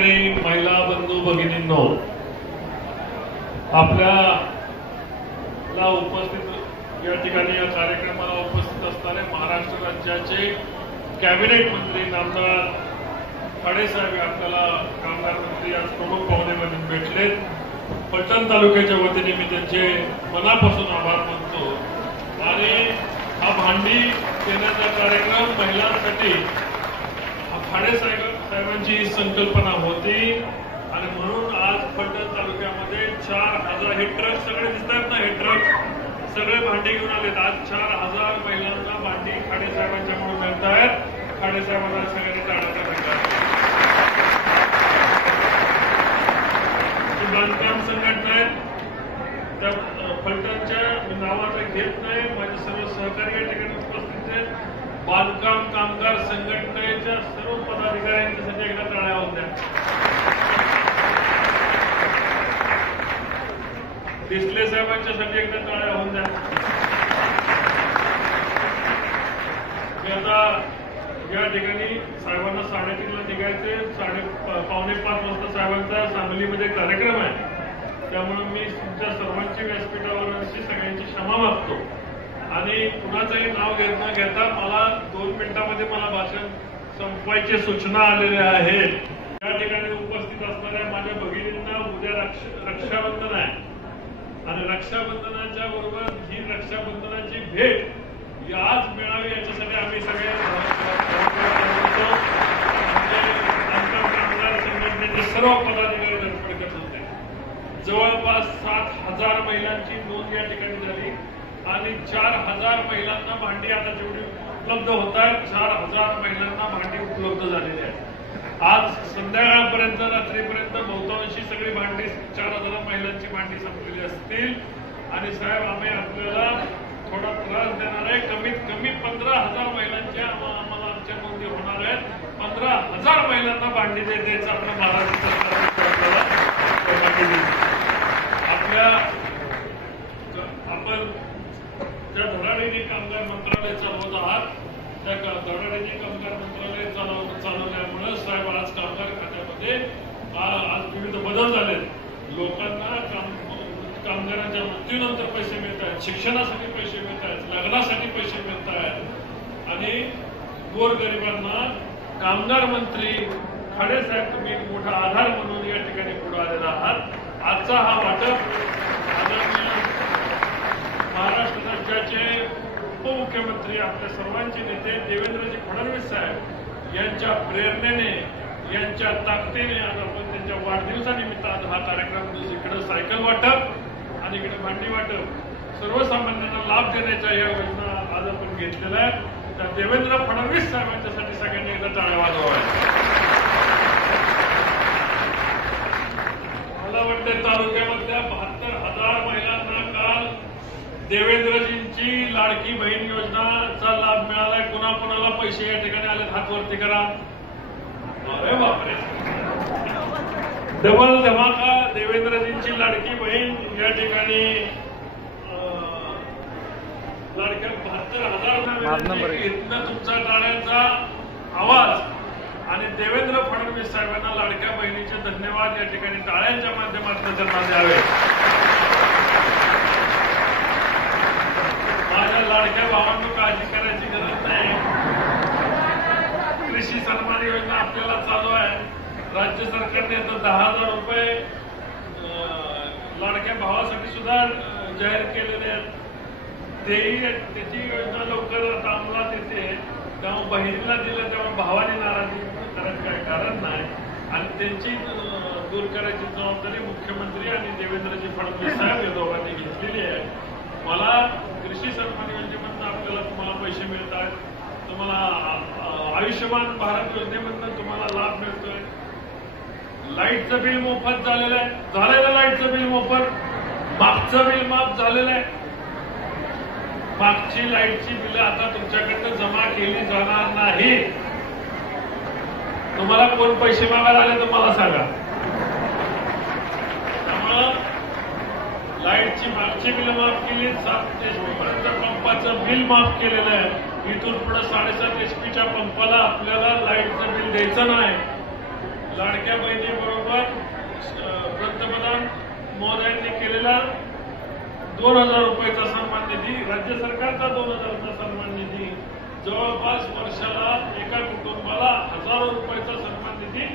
ठिकाणी महिला बंधू भगिनींनो, आपल्याला उपस्थित या ठिकाणी या कार्यक्रमाला उपस्थित असणारे महाराष्ट्र राज्याचे कॅबिनेट मंत्री नामदार खाडे साहेब आपल्याला कामगार मंत्री आज प्रमुख पाहुणे म्हणून भेटलेत. पलटण तालुक्याच्या वतीने मी त्यांचे मनापासून आभार मानतो. आणि हा भांडी देण्याचा कार्यक्रम महिलांसाठी खाडे साहेबांची ही संकल्पना होती आणि म्हणून आज पलटण तालुक्यामध्ये 4000 हे ट्रक सगळे दिसतात ना, हे ट्रक सगळे भांडी घेऊन आलेत. आज 4000 महिलांना भांडी खाडे साहेबांच्या म्हणून मिळत आहेत. खाडे साहेबांना सगळ्यांनी टाळायला सांगतात. बांधकाम संघटना आहेत त्या फलटणच्या नावाचं घेत नाही. माझे सर्व सहकारी या ठिकाणी उपस्थित आहेत. बांधकाम कामगार संघटनेच्या सर्व पदाधिकाऱ्यांच्यासाठी एकदा टाळ्या होत्या. डिसले साहेबांच्यासाठी एकदा टाळ्या होऊन द्या. मी आता या ठिकाणी साहेबांना 3:30ला निघायचे. 4:45 वाजता साहेबांचा सांगलीमध्ये कार्यक्रम आहे. त्यामुळे मी तुमच्या सर्वांची व्यासपीठावर सगळ्यांची क्षमा मागतो आणि कुणाचंही नाव घेत न घेता मला 2 मिनिटांमध्ये मला भाषण संपवायची सूचना आलेल्या आहेत. या ठिकाणी उपस्थित असणाऱ्या माझ्या भगिनींना उद्या रक्षाबंधन आहे आणि रक्षाबंधनाच्या बरोबर ही रक्षाबंधनाची भेट आज मिळावी याच्यासाठी आम्ही सगळे कामगार संघटनेचे सर्व पदाधिकारी धडपड करत होते. जवळपास 7000 महिलांची नोंद या ठिकाणी झाली आणि 4000 महिलांना भांडी आता जेवढी उपलब्ध होत आहेत 4000 महिलांना भांडी उपलब्ध झालेली आहेत. आज संध्याकाळपर्यंत रात्रीपर्यंत बहुतांशी सगळी भांडी 4000 महिलांची भांडी संपलेली असतील. आणि साहेब आम्ही आपल्याला थोडा त्रास देणार आहे. कमीत कमी 15000 महिलांच्या आम्हाला आमच्या नोंदी होणार आहेत. 15000 महिलांना भांडी द्यायचं आपल्या महाराष्ट्र सरकारने आपण ज्या धडाडीने कामगार मंत्रालय चालवत आहात त्या धडाडीने कामगार मंत्रालय चालवल्यामुळे साहेब आज कामगार खात्यामध्ये आज विविध बदल झाले. लोकांना कामगारांच्या मृत्यूनंतर पैसे मिळत आहेत, शिक्षणासाठी पैसे मिळत आहेत, लग्नासाठी पैसे मिळत आहेत आणि गोरगरिबांना कामगार मंत्री खाडे साहेब तुम्ही एक मोठा आधार म्हणून या ठिकाणी पुढे आलेला आहात. आजचा हा वाटप आदरणीय महाराष्ट्र राज्याचे उपमुख्यमंत्री आपल्या सर्वांचे नेते देवेंद्रजी फडणवीस साहेब यांच्या प्रेरणेने यांच्या ताकदीने आज आपण त्यांच्या वाढदिवसानिमित्त आज हा कार्यक्रम इकडे सायकल वाटप आणि इकडे भांडी वाटप सर्वसामान्यांना लाभ देण्याच्या या योजना आज आपण घेतलेल्या आहेत. त्या देवेंद्र फडणवीस साहेबांच्यासाठी सगळ्यांनी एकदा टाळ्या वाजवाव्या. मला वाटतं तालुक्यामधल्या 72,000 महिलांना काल देवेंद्रजींची लाडकी बहीण योजनाचा लाभ मिळालाय. कुणाला पैसे या ठिकाणी आले हात वरती करा. अरे बापरे, डबल धमाका. देवेंद्रजींची लाडकी बहीण या ठिकाणी लाडक्या 72,000 इथनं तुमचा टाळ्यांचा आवाज आणि देवेंद्र फडणवीस साहेबांना लाडक्या बहिणीचे धन्यवाद या ठिकाणी टाळ्यांच्या माध्यमातून त्यांना द्यावे. माझ्या लाडक्या भावांना काळजी करायची गरज नाही. कृषी सन्मान योजना आपल्याला चालू आहे. राज्य सरकारने आता 10,000 रुपये लाडक्या भावासाठी सुद्धा जाहीर केलेले आहेत. त्याची योजना लवकर आता अंमलात येते. तेव्हा बहिणीला दिलं तेव्हा भावाने नाराजी करायचं काही कारण नाही आणि त्यांची दूर करायची जबाबदारी मुख्यमंत्री आणि देवेंद्रजी फडणवीस साहेब या दोघांनी घेतलेली आहे. मला कृषी सन्मान योजनेमधून आपल्याला तुम्हाला पैसे मिळतात. तुम्हाला आयुष्यमान भारत योजनेमधून तुम्हाला लाभ मिळतोय. लाईटचं बिल मोफत झालेलं आहे. लाईटचं बिल मोफत. मागचं बिल माफ झालेलं आहे. मागची लाईटची बिलं आता तुमच्याकडनं जमा केली जाणार नाही. तुम्हाला कोण पैसे मागायला आले तर मला सांगा. त्यामुळं लाईटची मागची बिल माफ केली. 7 HP पर्यंत पंपाचं बिल माफ केलेलं आहे. इथून पुढे 7.5 HP पंपाला आपल्याला लाईटचं बिल द्यायचं नाही. लाडक्या बहिणीबरोबर पंतप्रधान महोदयांनी केलेला 2000 रुपयाचा सन्मान निधी, राज्य सरकारचा 2000चा सन्मान निधी, जवळपास वर्षाला एका कुटुंबाला 1000 रुपयाचा सन्मान निधी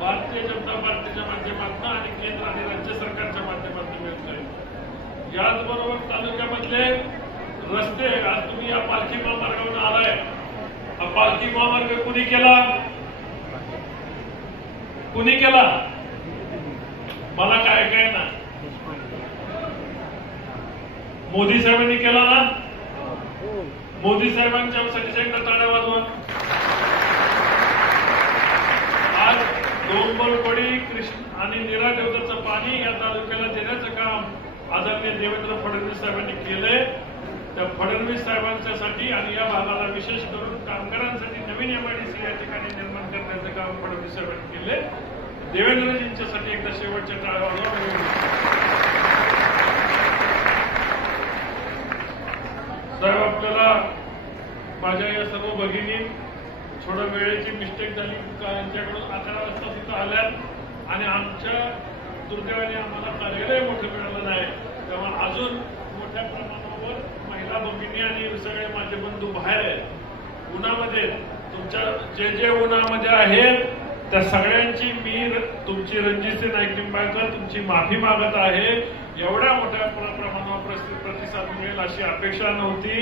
भारतीय जनता पार्टीच्या माध्यमातून आणि केंद्र आणि राज्य सरकारच्या माध्यमातून मिळतोय. याचबरोबर तालुक्यामधले रस्ते, आज तुम्ही या पालखी महामार्गावरून आलाय, हा पालखी महामार्ग कुणी केला? कुणी केला? मला काय ना, मोदी साहेबांनी केला ना. मोदी साहेबांच्या साठी एकदा टाळ्या वाजवा. आज डोंबरपडी, कृष्ण आणि नीरा देवताचं पाणी या तालुक्याला देण्याचं काम आदरणीय देवेंद्र फडणवीस साहेबांनी केलंय. त्या फडणवीस साहेबांच्यासाठी आणि या भागाला विशेष करून कामगारांसाठी नवीन MIDC या ठिकाणी निर्माण करण्याचं काम फडणवीस साहेबांनी केले. देवेंद्रजींच्यासाठी एकदा शेवटच्या टाळ्या वाजवा. साहेब, आपल्याला माझ्या या सर्व भगिनी थोडं वेळेची मिस्टेक झाली, त्यांच्याकडून 11 वाजता तिथं आल्यात आणि आमच्या दुर्दैवाने आम्हाला कार्यालय मोठं मिळालं नाही. तेव्हा अजून मोठ्या प्रमाणावर महिला भगिनी आणि सगळे माझे बंधू बाहेर आहेत उन्हामध्ये. तुमच्या जे उन्हामध्ये आहेत त्या सगळ्यांची मी तुमची रणजितसिंह नाईक निंबाळकर तुमची माफी मागत आहे. एवढ्या मोठ्या प्रमाणावर प्रतिसाद मिळेल अशी अपेक्षा नव्हती.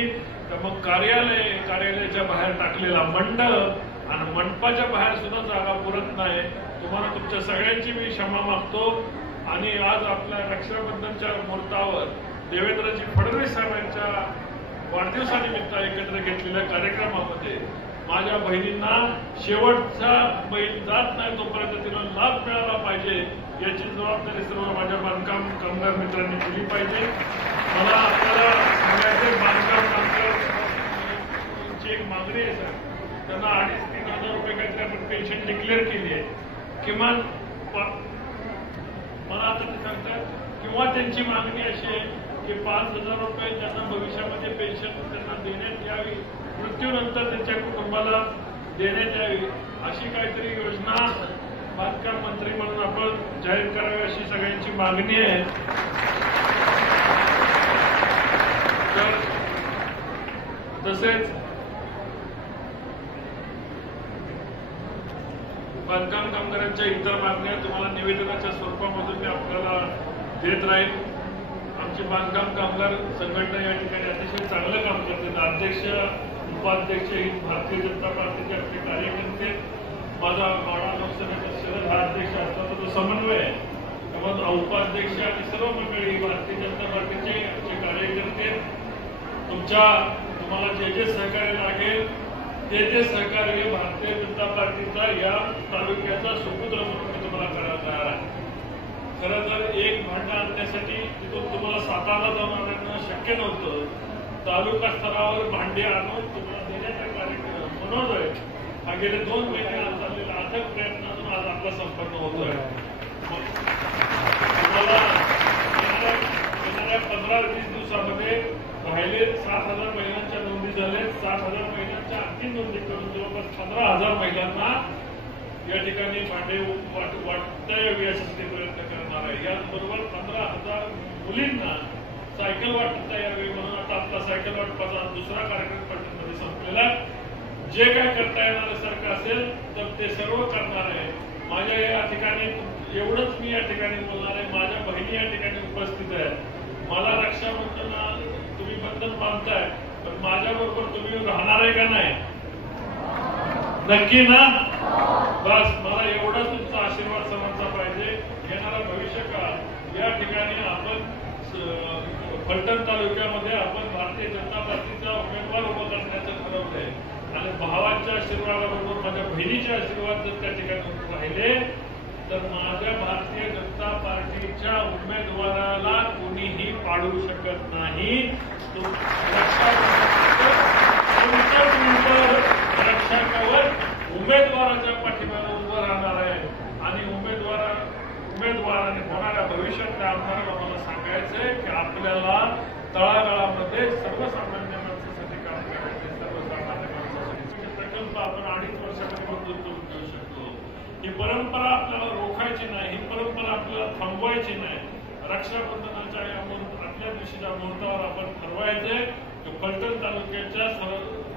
तर मग कार्यालयाच्या बाहेर टाकलेला मंडप आणि मंडपाच्या बाहेर सुद्धा जागा पुरत नाही. तुम्हाला तुमच्या सगळ्यांची मी क्षमा मागतो. आणि आज आपल्या रक्षाबंधनच्या मुहूर्तावर देवेंद्रजी फडणवीस साहेबांच्या वाढदिवसानिमित्त एकत्र घेतलेल्या कार्यक्रमामध्ये माझ्या बहिणींना शेवटचा बैल जात नाही तोपर्यंत तिला लाभ मिळाला पाहिजे याची जबाबदारी सर्व माझ्या बांधकाम कामगार मित्रांनी दिली पाहिजे. मला आपल्याला सांगायचे, बांधकाम कामगारांची एक मागणी आहे सर, त्यांना 2,500-3,000 रुपये काहीतरी आपण पेन्शन डिक्लेअर केली आहे. किमान मला आता ते सांगतात किंवा त्यांची मागणी अशी आहे की 5,000 रुपये त्यांना भविष्यामध्ये पेन्शन त्यांना देण्यात यावी, मृत्यूनंतर त्यांच्या कुटुंबाला देण्यात यावी, अशी काहीतरी योजना बांधकाम मंत्री म्हणून आपण जाहीर करावी अशी सगळ्यांची मागणी आहे. तर तसेच बांधकाम कामगारांच्या इतर मागण्या तुम्हाला निवेदनाच्या स्वरूपामधून मी आपल्याला देत राहील. आमची बांधकाम कामगार संघटना या ठिकाणी अतिशय चांगलं काम करते. अध्यक्ष, उपाध्यक्ष ही भारतीय जनता पार्टीचे आपले कार्यकर्ते, माझा मावळा लोकसभेचा शरद हा अध्यक्ष असतात तो समन्वय आहे. त्यामुळे उपाध्यक्ष आणि सर्व मंडळी भारतीय जनता पार्टीचे कार्यकर्ते तुम्हाला जे सहकार्य लागेल ते सहकार्य भारतीय जनता पार्टीचा या तालुक्याचा सुपुत्र म्हणून मी तुम्हाला करायला तयार आहे. खरं तर एक भांडं आणण्यासाठी तिथून तुम्हाला सातारा जाऊन आणणं शक्य नव्हतं. तालुका स्तरावर भांडे आणून तुम्हाला देण्याचा कार्यक्रम मनोदय हा गेले 2 महिने चाललेला अथक प्रयत्नातून आज आपला संपन्न होतोय. तुम्हाला येणाऱ्या 15-20 दिवसामध्ये राहिले 7,000 महिलांच्या नोंदी झाल्या. 7,000 महिलांच्या अंतिम नोंदी करून जवळपास 15,000 महिलांना या ठिकाणी भांडे वाटता यावी यासाठी प्रयत्न करणार आहे. याचबरोबर 15,000 मुलींना सायकल वाटता यावी म्हणून आता आपला सायकल वाटपाचा दुसरा कार्यक्रम पटणमध्ये संपलेला आहे. जे काय करता येणार सारखं असेल तर ते सर्व करणार आहे. माझ्या या ठिकाणी एवढंच मी या ठिकाणी बोलणार आहे. माझ्या बहिणी या ठिकाणी उपस्थित आहेत. मला रक्षाबंधन तुम्ही बंधन बांधताय पण माझ्या बरोबर तुम्ही राहणार आहे का नाही? नक्की ना? बस मला एवढाच तुमचा आशीर्वाद सर्वांचा पाहिजे. येणारा भविष्य काळ या ठिकाणी आपण फलटण तालुक्यामध्ये आपण भारतीय जनता पार्टीचा उमेदवार उभा करण्याचं ठरवलंय आणि भावाच्या आशीर्वादाबरोबर माझ्या बहिणीचे आशीर्वाद जर त्या ठिकाणी राहिले तर माझ्या भारतीय जनता पार्टीच्या उमेदवाराला कोणीही पाडू शकत नाही. रक्षा कवच उमेदवाराच्या पाठीमागे उभं राहणार आहे आणि उमेदवाराने होणाऱ्या भविष्यातल्या आमदाराला मला सांगायचंय की आपल्याला तळागाळामध्ये सर्वसामान्य माणसासाठी काम करायचे. सर्वसामान्य माणसासाठी प्रकल्प आपण 2.5 वर्षामध्ये मंजूर करून देऊ शकतो. ही परंपरा आपल्याला रोखायची नाही, ही परंपरा आपल्याला थांबवायची नाही. रक्षाबंधनाच्या या आदल्या दिवशीच्या मुहूर्तावर आपण ठरवायचंय की फलटण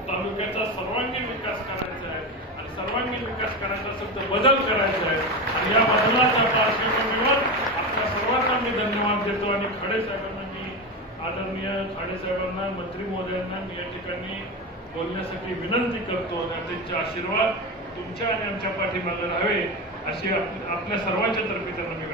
तालुक्याचा सर्वांगीण विकास करायचा आहे आणि सर्वांगीण विकास करायचा असेल तर बदल करायचा आहे. आणि या बदलाच्या पार्श्वभूमीवर आपल्या सर्वांना मी धन्यवाद देतो आणि खाडे साहेबांना, मी आदरणीय खाडे साहेबांना, मंत्री महोदयांना मी या ठिकाणी बोलण्यासाठी विनंती करतो आणि त्यांचे आशीर्वाद तुमच्या आणि आमच्या पाठीमागे राहावे अशी आपल्या सर्वांच्या तर्फे त्यांना मी